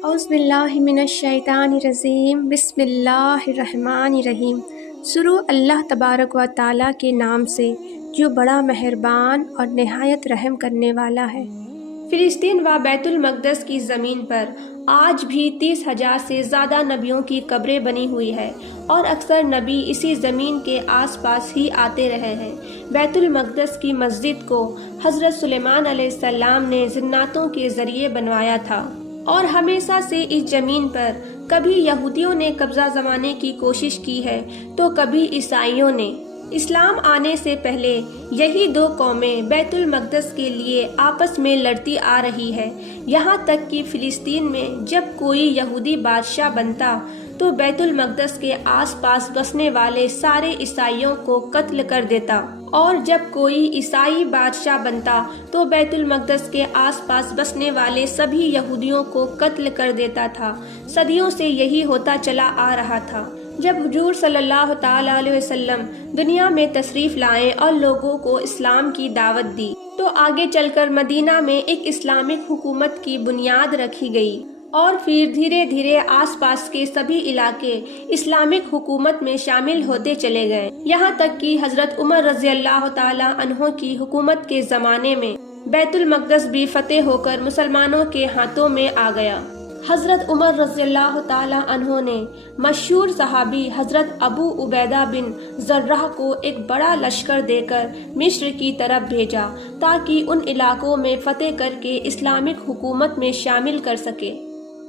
اعوذ باللہ من الشیطان الرجیم بسم اللہ الرحمن الرحیم۔ شروع اللہ تبارک و تعالیٰ کے نام سے جو بڑا مہربان اور نہایت رحم کرنے والا ہے۔ فلسطین و بیت المقدس کی زمین پر آج بھی 30,000 سے زیادہ نبیوں کی قبریں بنی ہوئی ہے اور اکثر نبی اسی زمین کے آس پاس ہی آتے رہے ہیں۔ بیت المقدس کی مسجد کو حضرت سلیمان علیہ السلام نے جناتوں کے ذریعے بنوایا تھا اور ہمیشہ سے اس زمین پر کبھی یہودیوں نے قبضہ جمانے کی کوشش کی ہے تو کبھی عیسائیوں نے۔ اسلام آنے سے پہلے یہی دو قومیں بیت المقدس کے لیے آپس میں لڑتی آ رہی ہے، یہاں تک کہ فلسطین میں جب کوئی یہودی بادشاہ بنتا تو بیت المقدس کے آس پاس بسنے والے سارے عیسائیوں کو قتل کر دیتا، اور جب کوئی عیسائی بادشاہ بنتا تو بیت المقدس کے آس پاس بسنے والے سبھی یہودیوں کو قتل کر دیتا تھا۔ صدیوں سے یہی ہوتا چلا آ رہا تھا۔ جب حضور صلی اللہ تعالی علیہ وسلم دنیا میں تشریف لائے اور لوگوں کو اسلام کی دعوت دی تو آگے چل کر مدینہ میں ایک اسلامک حکومت کی بنیاد رکھی گئی، اور پھر دھیرے دھیرے آس پاس کے سبھی علاقے اسلامک حکومت میں شامل ہوتے چلے گئے، یہاں تک کہ حضرت عمر رضی اللہ تعالی عنہ کی حکومت کے زمانے میں بیت المقدس بھی فتح ہو کر مسلمانوں کے ہاتھوں میں آ گیا۔ حضرت عمر رضی اللہ تعالی عنہ نے مشہور صحابی حضرت ابو عبیدہ بن جراح کو ایک بڑا لشکر دے کر مصر کی طرف بھیجا تاکہ ان علاقوں میں فتح کر کے اسلامک حکومت میں شامل کر سکے۔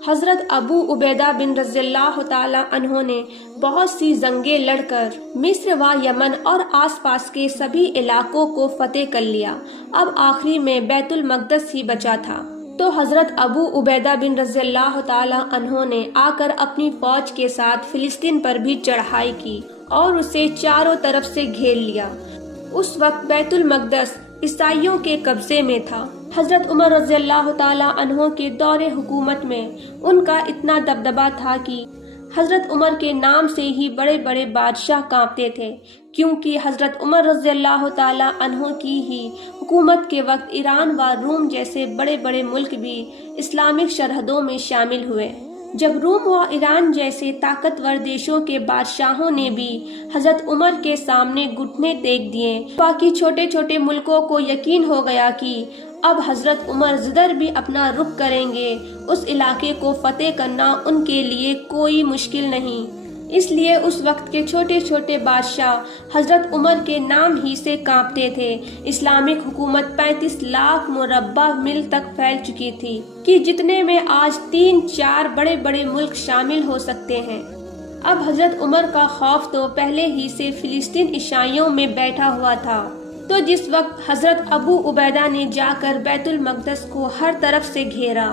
حضرت ابو عبیدہ بن رضی اللہ تعالی عنہ نے بہت سی جنگیں لڑ کر مصر و یمن اور آس پاس کے سبھی علاقوں کو فتح کر لیا۔ اب آخری میں بیت المقدس ہی بچا تھا تو حضرت ابو عبیدہ بن رضی اللہ تعالی عنہ نے آ کر اپنی فوج کے ساتھ فلسطین پر بھی چڑھائی کی اور اسے چاروں طرف سے گھیر لیا۔ اس وقت بیت المقدس عیسائیوں کے قبضے میں تھا۔ حضرت عمر رضی اللہ تعالی عنہ کے دور حکومت میں ان کا اتنا دبدبا تھا کہ حضرت عمر کے نام سے ہی بڑے بڑے بادشاہ کانپتے تھے، کیونکہ حضرت عمر رضی اللہ تعالی عنہ کی ہی حکومت کے وقت ایران و روم جیسے بڑے بڑے ملک بھی اسلامک سرحدوں میں شامل ہوئے۔ جب روم و ایران جیسے طاقتور دیشوں کے بادشاہوں نے بھی حضرت عمر کے سامنے گھٹنے ٹیک دیے، باقی چھوٹے چھوٹے ملکوں کو یقین ہو گیا کہ اب حضرت عمر جدھر بھی اپنا رخ کریں گے اس علاقے کو فتح کرنا ان کے لیے کوئی مشکل نہیں۔ اس لیے اس وقت کے چھوٹے چھوٹے بادشاہ حضرت عمر کے نام ہی سے کانپتے تھے۔ اسلامک حکومت 35 لاکھ مربع میل تک پھیل چکی تھی کہ جتنے میں آج 3-4 بڑے بڑے ملک شامل ہو سکتے ہیں۔ اب حضرت عمر کا خوف تو پہلے ہی سے فلسطین عیسائیوں میں بیٹھا ہوا تھا، تو جس وقت حضرت ابو عبیدہ نے جا کر بیت المقدس کو ہر طرف سے گھیرا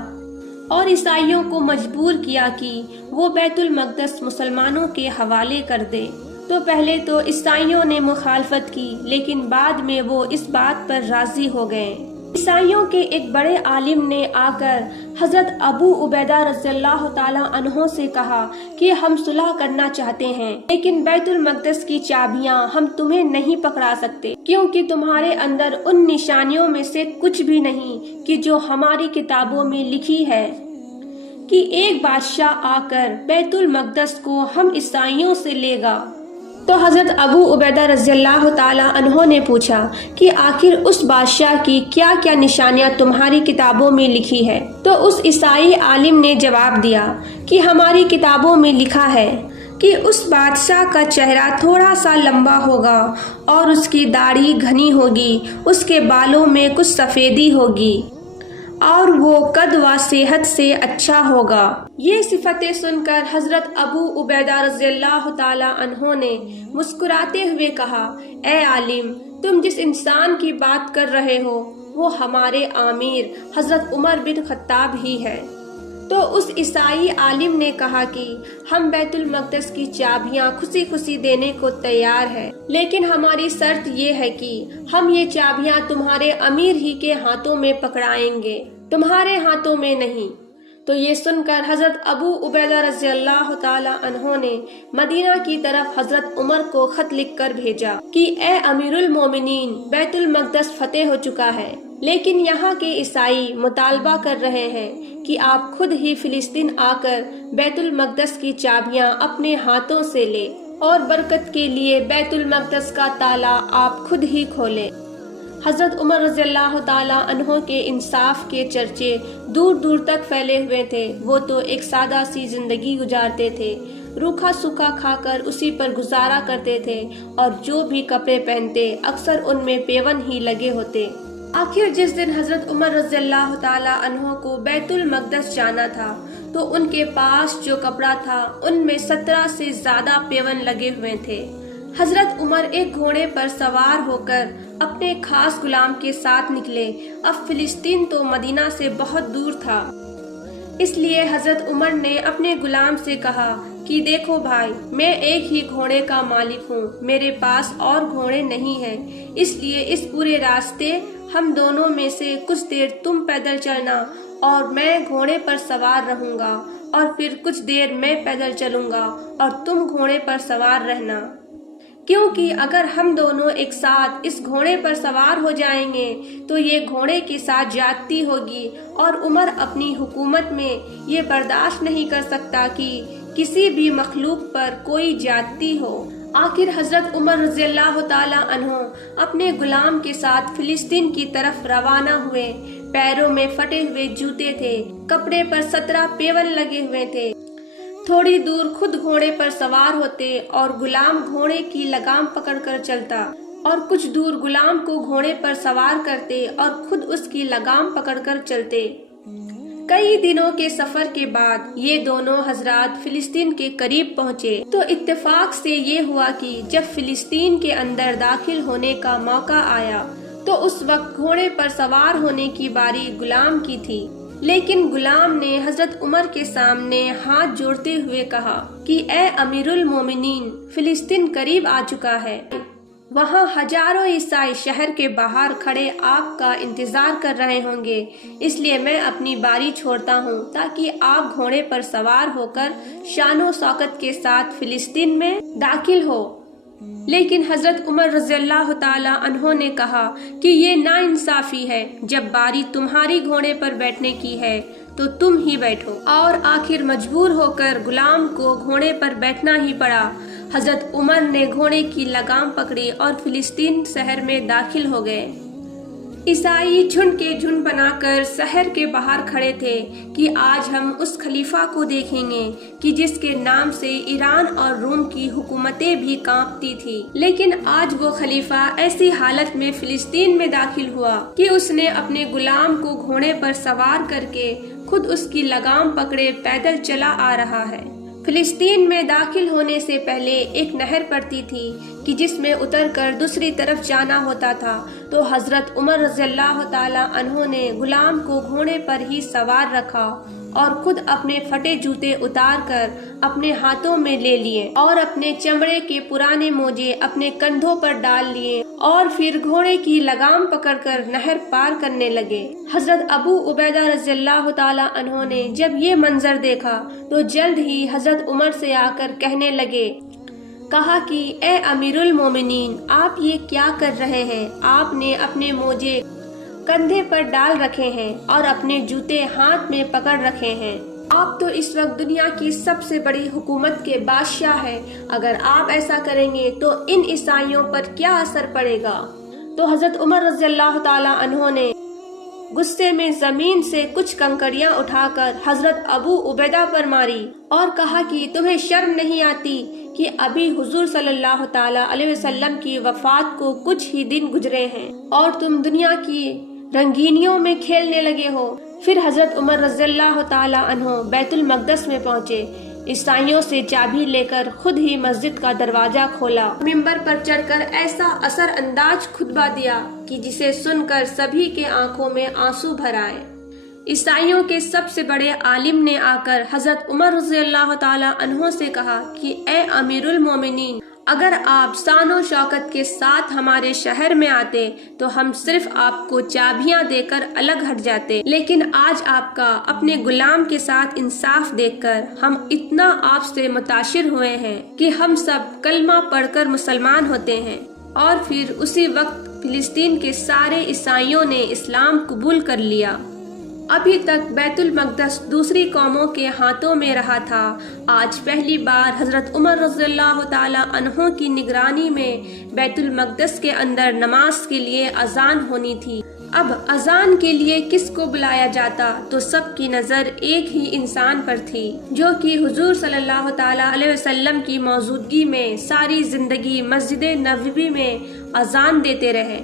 اور عیسائیوں کو مجبور کیا کہ وہ بیت المقدس مسلمانوں کے حوالے کر دے، تو پہلے تو عیسائیوں نے مخالفت کی، لیکن بعد میں وہ اس بات پر راضی ہو گئے۔ عیسائیوں کے ایک بڑے عالم نے آ کر حضرت ابو عبیدہ رضی اللہ تعالی عنہ سے کہا کہ ہم صلح کرنا چاہتے ہیں، لیکن بیت المقدس کی چابیاں ہم تمہیں نہیں پکڑا سکتے، کیونکہ تمہارے اندر ان نشانیوں میں سے کچھ بھی نہیں کہ جو ہماری کتابوں میں لکھی ہے کہ ایک بادشاہ آ کر بیت المقدس کو ہم عیسائیوں سے لے گا۔ تو حضرت ابو عبیدہ رضی اللہ تعالی عنہ نے پوچھا کہ آخر اس بادشاہ کی کیا کیا نشانیاں تمہاری کتابوں میں لکھی ہے؟ تو اس عیسائی عالم نے جواب دیا کہ ہماری کتابوں میں لکھا ہے کہ اس بادشاہ کا چہرہ تھوڑا سا لمبا ہوگا اور اس کی داڑھی گھنی ہوگی، اس کے بالوں میں کچھ سفیدی ہوگی اور وہ قد و صحت سے اچھا ہوگا۔ یہ صفتیں سن کر حضرت ابو عبیدہ رضی اللہ تعالی عنہ نے مسکراتے ہوئے کہا، اے عالم، تم جس انسان کی بات کر رہے ہو وہ ہمارے امیر حضرت عمر بن خطاب ہی ہے۔ تو اس عیسائی عالم نے کہا کہ ہم بیت المقدس کی چابیاں خوشی خوشی دینے کو تیار ہیں، لیکن ہماری شرط یہ ہے کہ ہم یہ چابیاں تمہارے امیر ہی کے ہاتھوں میں پکڑائیں گے، تمہارے ہاتھوں میں نہیں۔ تو یہ سن کر حضرت ابو عبیدہ رضی اللہ تعالی عنہ نے مدینہ کی طرف حضرت عمر کو خط لکھ کر بھیجا کہ اے امیر المومنین، بیت المقدس فتح ہو چکا ہے، لیکن یہاں کے عیسائی مطالبہ کر رہے ہیں کہ آپ خود ہی فلسطین آ کر بیت المقدس کی چابیاں اپنے ہاتھوں سے لیں اور برکت کے لیے بیت المقدس کا تالا آپ خود ہی کھولیں۔ حضرت عمر رضی اللہ تعالیٰ عنہ کے انصاف کے چرچے دور دور تک پھیلے ہوئے تھے۔ وہ تو ایک سادہ سی زندگی گزارتے تھے، روکھا سوکھا کھا کر اسی پر گزارا کرتے تھے، اور جو بھی کپڑے پہنتے اکثر ان میں پیون ہی لگے ہوتے۔ آخر جس دن حضرت عمر رضی اللہ تعالیٰ عنہ کو بیت المقدس جانا تھا تو ان کے پاس جو کپڑا تھا ان میں 17 سے زیادہ پیون لگے ہوئے تھے۔ حضرت عمر ایک گھوڑے پر سوار ہو کر اپنے خاص غلام کے ساتھ نکلے۔ اب فلسطین تو مدینہ سے بہت دور تھا، اس لیے حضرت عمر نے اپنے غلام سے کہا کہ دیکھو بھائی، میں ایک ہی گھوڑے کا مالک ہوں، میرے پاس اور گھوڑے نہیں ہیں، اس لیے اس پورے راستے ہم دونوں میں سے کچھ دیر تم پیدل چلنا اور میں گھوڑے پر سوار رہوں گا، اور پھر کچھ دیر میں پیدل چلوں گا اور تم گھوڑے پر سوار رہنا، کیونکہ اگر ہم دونوں ایک ساتھ اس گھوڑے پر سوار ہو جائیں گے تو یہ گھوڑے کے ساتھ زیادتی ہوگی، اور عمر اپنی حکومت میں یہ برداشت نہیں کر سکتا کہ کسی بھی مخلوق پر کوئی زیادتی ہو۔ آخر حضرت عمر رضی اللہ تعالیٰ عنہ اپنے غلام کے ساتھ فلسطین کی طرف روانہ ہوئے۔ پیروں میں پھٹے ہوئے جوتے تھے، کپڑے پر 17 پیون لگے ہوئے تھے۔ تھوڑی دور خود گھوڑے پر سوار ہوتے اور غلام گھوڑے کی لگام پکڑ کر چلتا، اور کچھ دور غلام کو گھوڑے پر سوار کرتے اور خود اس کی لگام پکڑ کر چلتے۔ کئی دنوں کے سفر کے بعد یہ دونوں حضرات فلسطین کے قریب پہنچے تو اتفاق سے یہ ہوا کہ جب فلسطین کے اندر داخل ہونے کا موقع آیا تو اس وقت گھوڑے پر سوار ہونے کی باری غلام کی تھی، لیکن غلام نے حضرت عمر کے سامنے ہاتھ جوڑتے ہوئے کہا کہ اے امیر المومنین، فلسطین قریب آ چکا ہے، وہاں ہزاروں عیسائی شہر کے باہر کھڑے آپ کا انتظار کر رہے ہوں گے، اس لیے میں اپنی باری چھوڑتا ہوں تاکہ آپ گھوڑے پر سوار ہو کر شان و شوکت کے ساتھ فلسطین میں داخل ہو۔ لیکن حضرت عمر رضی اللہ تعالیٰ عنہ نے کہا کہ یہ ناانصافی ہے، جب باری تمہاری گھوڑے پر بیٹھنے کی ہے تو تم ہی بیٹھو، اور آخر مجبور ہو کر غلام کو گھوڑے پر بیٹھنا ہی پڑا۔ حضرت عمر نے گھوڑے کی لگام پکڑی اور فلسطین شہر میں داخل ہو گئے۔ عیسائی جھنڈ کے جھنڈ بنا کر شہر کے باہر کھڑے تھے کہ آج ہم اس خلیفہ کو دیکھیں گے کہ جس کے نام سے ایران اور روم کی حکومتیں بھی کانپتی تھی، لیکن آج وہ خلیفہ ایسی حالت میں فلسطین میں داخل ہوا کہ اس نے اپنے غلام کو گھوڑے پر سوار کر کے خود اس کی لگام پکڑے پیدل چلا آ رہا ہے۔ فلسطین میں داخل ہونے سے پہلے ایک نہر پڑتی تھی کہ جس میں اتر کر دوسری طرف جانا ہوتا تھا، تو حضرت عمر رضی اللہ تعالیٰ عنہ نے غلام کو گھوڑے پر ہی سوار رکھا اور خود اپنے پھٹے جوتے اتار کر اپنے ہاتھوں میں لے لیے اور اپنے چمڑے کے پرانے موزے اپنے کندھوں پر ڈال لیے، اور پھر گھوڑے کی لگام پکڑ کر نہر پار کرنے لگے۔ حضرت ابو عبیدہ رضی اللہ تعالیٰ عنہ نے جب یہ منظر دیکھا تو جلد ہی حضرت عمر سے آ کر کہنے لگے، کہا کہ اے امیر المومنین، آپ یہ کیا کر رہے ہیں؟ آپ نے اپنے موزے کندھے پر ڈال رکھے ہیں اور اپنے جوتے ہاتھ میں پکڑ رکھے ہیں، آپ تو اس وقت دنیا کی سب سے بڑی حکومت کے بادشاہ ہیں، اگر آپ ایسا کریں گے تو ان عیسائیوں پر کیا اثر پڑے گا؟ تو حضرت عمر رضی اللہ تعالیٰ عنہ نے غصے میں زمین سے کچھ کنکریاں اٹھا کر حضرت ابو عبیدہ پر ماری اور کہا کہ تمہیں شرم نہیں آتی کہ ابھی حضور صلی اللہ تعالیٰ علیہ وسلم کی وفات کو کچھ ہی دن گزرے ہیں اور تم دنیا کی رنگینیوں میں کھیلنے لگے ہو؟ پھر حضرت عمر رضی اللہ تعالیٰ عنہ بیت المقدس میں پہنچے، عیسائیوں سے چابی لے کر خود ہی مسجد کا دروازہ کھولا، ممبر پر چڑھ کر ایسا اثر انداز خطبہ دیا کہ جسے سن کر سبھی کے آنکھوں میں آنسو بھر آئے۔ عیسائیوں کے سب سے بڑے عالم نے آ کر حضرت عمر رضی اللہ تعالیٰ عنہ سے کہا کہ اے امیر المومنین، اگر آپ شان و شوکت کے ساتھ ہمارے شہر میں آتے تو ہم صرف آپ کو چابیاں دے کر الگ ہٹ جاتے، لیکن آج آپ کا اپنے غلام کے ساتھ انصاف دیکھ کر ہم اتنا آپ سے متاثر ہوئے ہیں کہ ہم سب کلمہ پڑھ کر مسلمان ہوتے ہیں، اور پھر اسی وقت فلسطین کے سارے عیسائیوں نے اسلام قبول کر لیا۔ ابھی تک بیت المقدس دوسری قوموں کے ہاتھوں میں رہا تھا۔ آج پہلی بار حضرت عمر رضی اللہ تعالی عنہ کی نگرانی میں بیت المقدس کے اندر نماز کے لیے اذان ہونی تھی۔ اب اذان کے لیے کس کو بلایا جاتا تو سب کی نظر ایک ہی انسان پر تھی، جو کہ حضور صلی اللہ تعالی علیہ وسلم کی موجودگی میں ساری زندگی مسجد نبوی میں اذان دیتے رہے،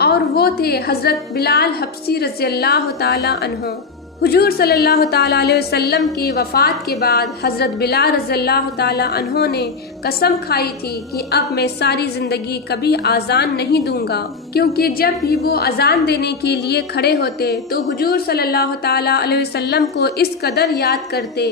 اور وہ تھے حضرت بلال حبشی رضی اللہ تعالی عنہ۔ حضور صلی اللہ تعالی علیہ وسلم کی وفات کے بعد حضرت بلال رضی اللہ تعالی عنہ نے قسم کھائی تھی کہ اب میں ساری زندگی کبھی اذان نہیں دوں گا، کیونکہ جب بھی وہ اذان دینے کے لیے کھڑے ہوتے تو حضور صلی اللہ تعالی علیہ وسلم کو اس قدر یاد کرتے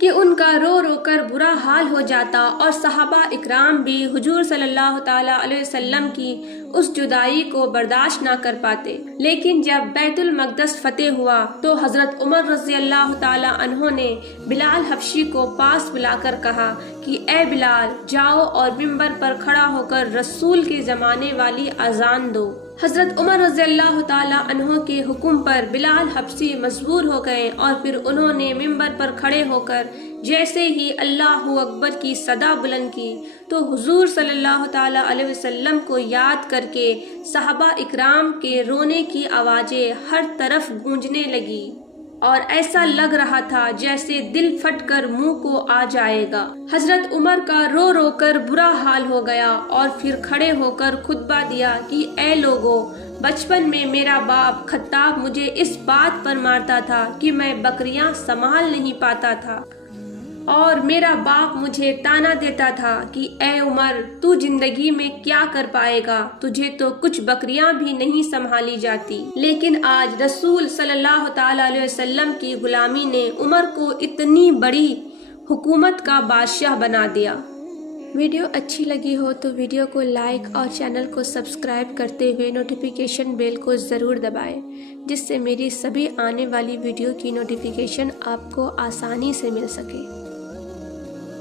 کہ ان کا رو رو کر برا حال ہو جاتا، اور صحابہ اکرام بھی حضور صلی اللہ تعالی علیہ وسلم کی اس جدائی کو برداشت نہ کر پاتے۔ لیکن جب بیت المقدس فتح ہوا تو حضرت عمر رضی اللہ تعالی عنہ نے بلال حبشی کو پاس بلا کر کہا کہ اے بلال، جاؤ اور منبر پر کھڑا ہو کر رسول کے زمانے والی اذان دو۔ حضرت عمر رضی اللہ تعالی عنہ کے حکم پر بلال حبشی مجبور ہو گئے، اور پھر انہوں نے منبر پر کھڑے ہو کر جیسے ہی اللہ اکبر کی صدا بلند کی تو حضور صلی اللہ تعالی علیہ وسلم کو یاد کر کے صحابہ اکرام کے رونے کی آوازیں ہر طرف گونجنے لگی، اور ایسا لگ رہا تھا جیسے دل پھٹ کر منہ کو آ جائے گا۔ حضرت عمر کا رو رو کر برا حال ہو گیا، اور پھر کھڑے ہو کر خطبہ دیا کہ اے لوگو، بچپن میں میرا باپ خطاب مجھے اس بات پر مارتا تھا کہ میں بکریاں سنبھال نہیں پاتا تھا، اور میرا باپ مجھے تانا دیتا تھا کہ اے عمر، تو زندگی میں کیا کر پائے گا، تجھے تو کچھ بکریاں بھی نہیں سنبھالی جاتی۔ لیکن آج رسول صلی اللہ تعالی علیہ وسلم کی غلامی نے عمر کو اتنی بڑی حکومت کا بادشاہ بنا دیا۔ ویڈیو اچھی لگی ہو تو ویڈیو کو لائک اور چینل کو سبسکرائب کرتے ہوئے نوٹیفیکیشن بیل کو ضرور دبائیں، جس سے میری سبھی آنے والی ویڈیو کی نوٹیفیکیشن آپ کو آسانی سے مل سکے۔